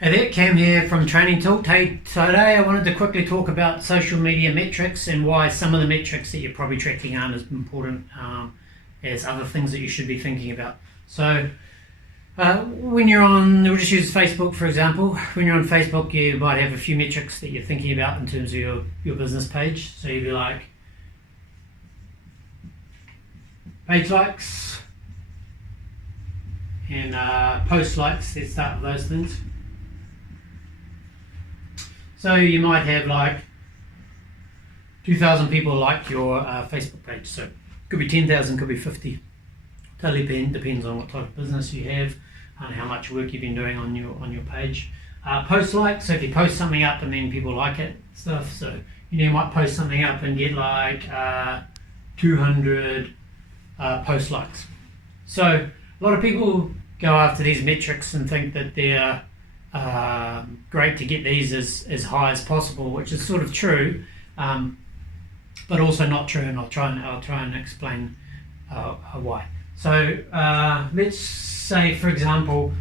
Hey there, Cam here from Training Talk. Hey, today I wanted to quickly talk about social media metrics and why some of the metrics that you're probably tracking aren't as important as other things that you should be thinking about. So when you're on, we'll just use Facebook for example. When you're on Facebook, you might have a few metrics that you're thinking about in terms of your business page. So you'd be like, page likes and post likes. Let's start with those things. So you might have like 2,000 people like your Facebook page. So it could be 10,000, could be 50. Totally depends on what type of business you have and how much work you've been doing on your page. Post like, so if you post something up and then people like it, stuff. So you might post something up and get like 200 post likes. So a lot of people go after these metrics and think that they're great to get these as high as possible, which is sort of true, but also not true, and I'll try and explain why. So let's say, for example,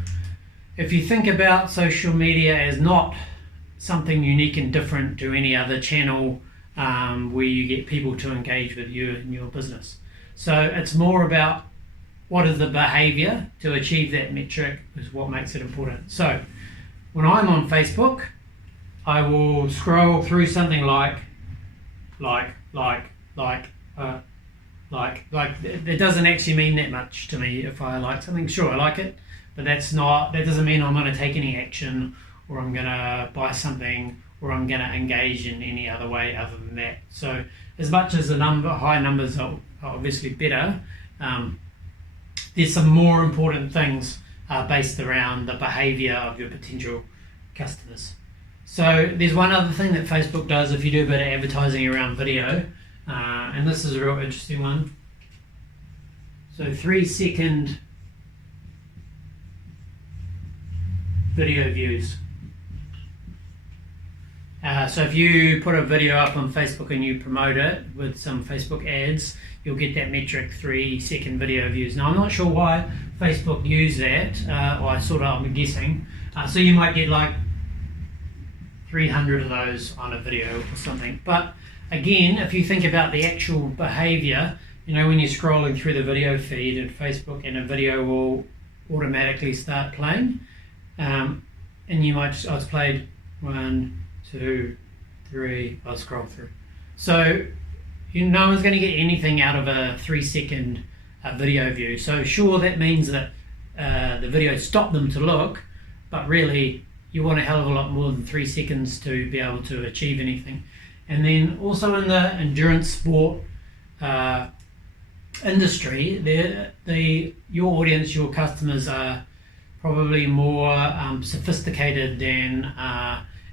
if you think about social media as not something unique and different to any other channel where you get people to engage with you and your business. So it's more about what is the behavior to achieve that metric is what makes it important. So when I'm on Facebook, I will scroll through something like. It doesn't actually mean that much to me if I like something. Sure, I like it, but that doesn't mean I'm going to take any action, or I'm going to buy something, or I'm going to engage in any other way other than that. So as much as the high numbers are obviously better, there's some more important things based around the behavior of your potential customers. So there's one other thing that Facebook does if you do a bit of advertising around video, and this is a real interesting one. So 3-second video views. So if you put a video up on Facebook and you promote it with some Facebook ads, you'll get that metric 3-second video views. Now I'm not sure why Facebook use that, or I'm guessing. So you might get like 300 of those on a video or something. But again, if you think about the actual behavior, when you're scrolling through the video feed at Facebook and a video will automatically start playing, and you might just, it's played 1, 2, 3, I'll scroll through. So no one's going to get anything out of a 3-second video view. So sure, that means that the video stopped them to look, but really you want a hell of a lot more than 3 seconds to be able to achieve anything. And then also in the endurance sport industry, your audience, your customers are probably more sophisticated than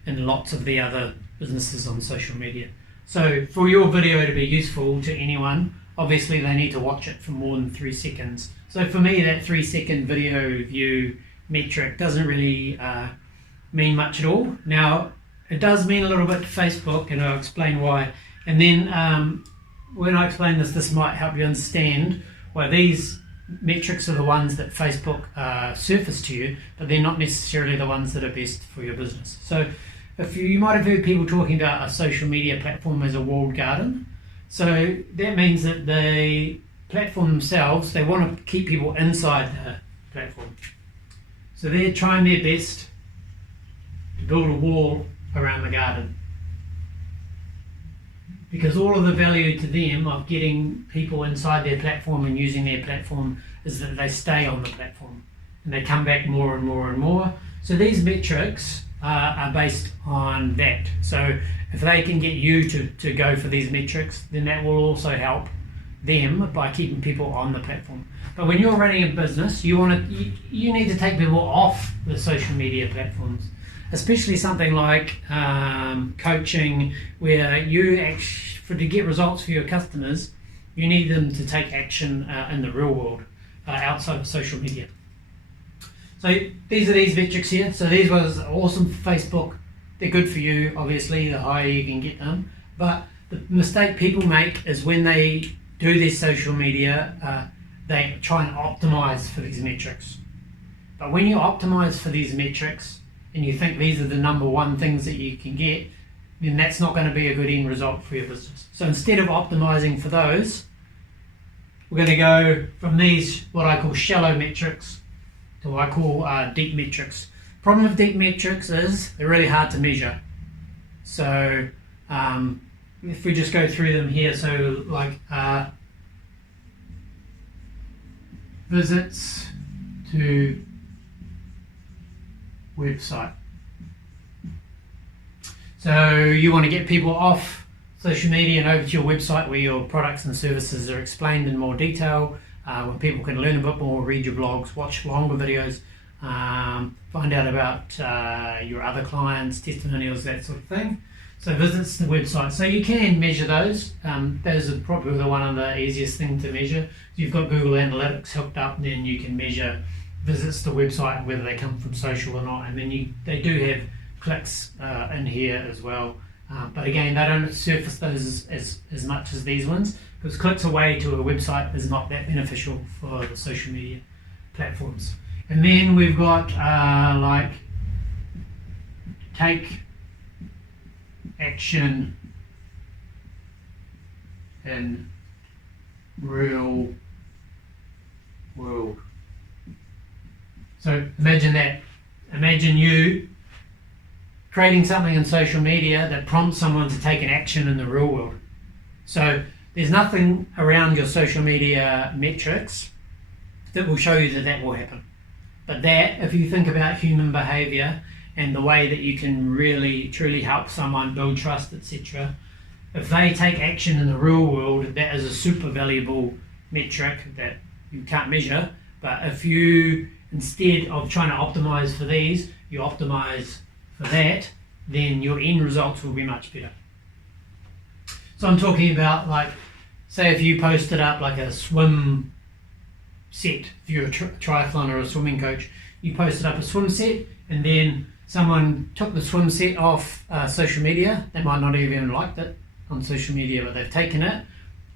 in lots of the other businesses on social media. So for your video to be useful to anyone, obviously they need to watch it for more than 3 seconds. So for me, that 3-second video view metric doesn't really mean much at all. Now, it does mean a little bit to Facebook, and I'll explain why. And then when I explain this might help you understand why these metrics are the ones that Facebook surface to you, but they're not necessarily the ones that are best for your business. So if you might have heard people talking about a social media platform as a walled garden. So that means that the platform themselves, they want to keep people inside the platform. So they're trying their best to build a wall around the garden, because all of the value to them of getting people inside their platform and using their platform is that they stay on the platform and they come back more and more and more. So these metrics are based on that. So if they can get you to go for these metrics, then that will also help them by keeping people on the platform. But when you're running a business, you need to take people off the social media platforms, especially something like coaching, where to get results for your customers, you need them to take action in the real world outside of social media. So these are these metrics here. So these was awesome for Facebook. They're good for you, obviously, the higher you can get them. But the mistake people make is when they do their social media, they try and optimize for these metrics. But when you optimize for these metrics, and you think these are the number one things that you can get, then that's not going to be a good end result for your business. So instead of optimizing for those, we're going to go from these, what I call shallow metrics, to what I call deep metrics. Problem with deep metrics is they're really hard to measure. So if we just go through them here, so like visits to website. So you want to get people off social media and over to your website where your products and services are explained in more detail, where people can learn a bit more, read your blogs, watch longer videos, find out about your other clients, testimonials, that sort of thing. So visits to the website. So you can measure those. Those are probably one of the easiest things to measure. If you've got Google Analytics hooked up, then you can measure visits to the website and whether they come from social or not. And then they do have clicks in here as well. But again, they don't surface those as much as these ones, because clicks away to a website is not that beneficial for the social media platforms. And then we've got like take action in real world. So imagine that. Imagine you creating something in social media that prompts someone to take an action in the real world. So there's nothing around your social media metrics that will show you that that will happen. But that, if you think about human behavior and the way that you can really truly help someone build trust, etc., if they take action in the real world, that is a super valuable metric that you can't measure. But if you, instead of trying to optimize for these, you optimize for that, then your end results will be much better. So I'm talking about, like, say if you posted up like a swim set, if you're a triathlon or a swimming coach, you posted up a swim set and then someone took the swim set off social media. They might not even liked it on social media, but they've taken it,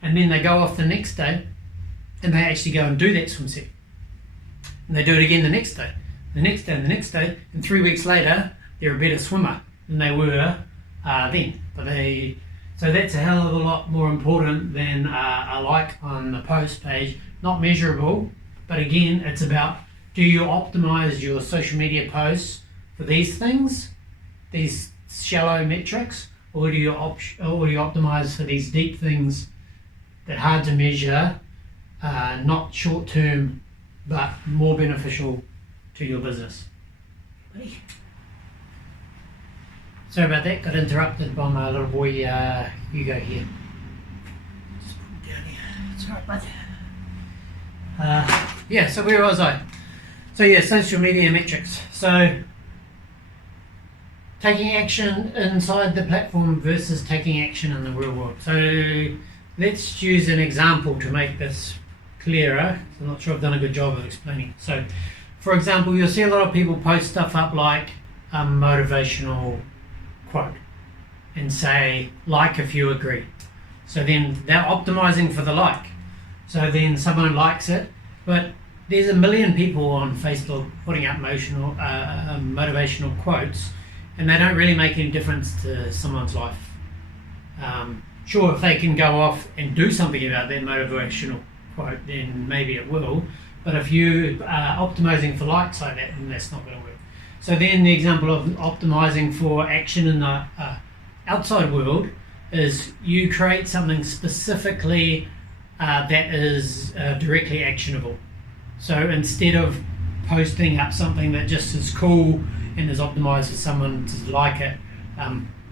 and then they go off the next day and they actually go and do that swim set. And they do it again the next day, the next day, and the next day, and 3 weeks later they're a better swimmer than they were then. So that's a hell of a lot more important than a like on the post page. Not measurable, but again, it's about, do you optimize your social media posts for these things, these shallow metrics, or do you optimize for these deep things that are hard to measure, not short term, but more beneficial to your business? Sorry about that, got interrupted by my little boy Hugo here. Just put him down here. It's alright, bud. Yeah, so where was I? So yeah, social media metrics. So taking action inside the platform versus taking action in the real world. So let's use an example to make this clearer. I'm not sure I've done a good job of explaining. So for example, you'll see a lot of people post stuff up like a motivational quote and say, like if you agree. So then they're optimizing for the like. So then someone likes it, but there's a million people on Facebook putting up motivational quotes, and they don't really make any difference to someone's life. Sure, if they can go off and do something about that motivational quote, then maybe it will. But if you are optimizing for likes like that, then that's not going to work. So then the example of optimizing for action in the outside world is you create something specifically that is directly actionable. So instead of posting up something that just is cool and is optimized for someone to like it,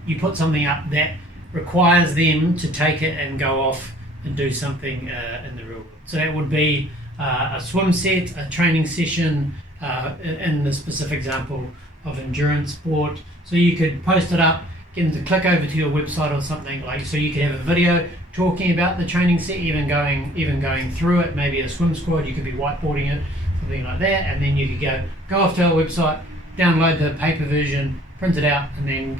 you put something up that requires them to take it and go off and do something in the real world. So that would be a swim set, a training session, in the specific example of endurance sport. So you could post it up, get them to click over to your website or something, like, so you could have a video talking about the training set, even going through it, maybe a swim squad, you could be whiteboarding it, something like that, and then you could go off to our website, download the paper version, print it out, and then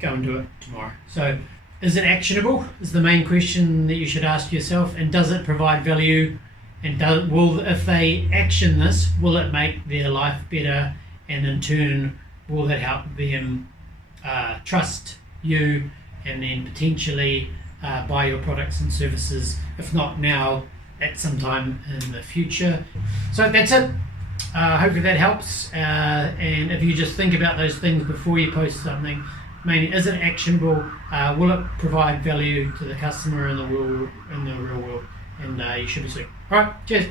go and do it tomorrow. So is it actionable is the main question that you should ask yourself, and does it provide value, and if they action this, will it make their life better, and in turn will that help them trust you and then potentially buy your products and services, if not now, at some time in the future. So that's it. Hopefully that helps. And if you just think about those things before you post something, mainly, is it actionable? Will it provide value to the customer in the real world? And you should be sweet. All right, cheers.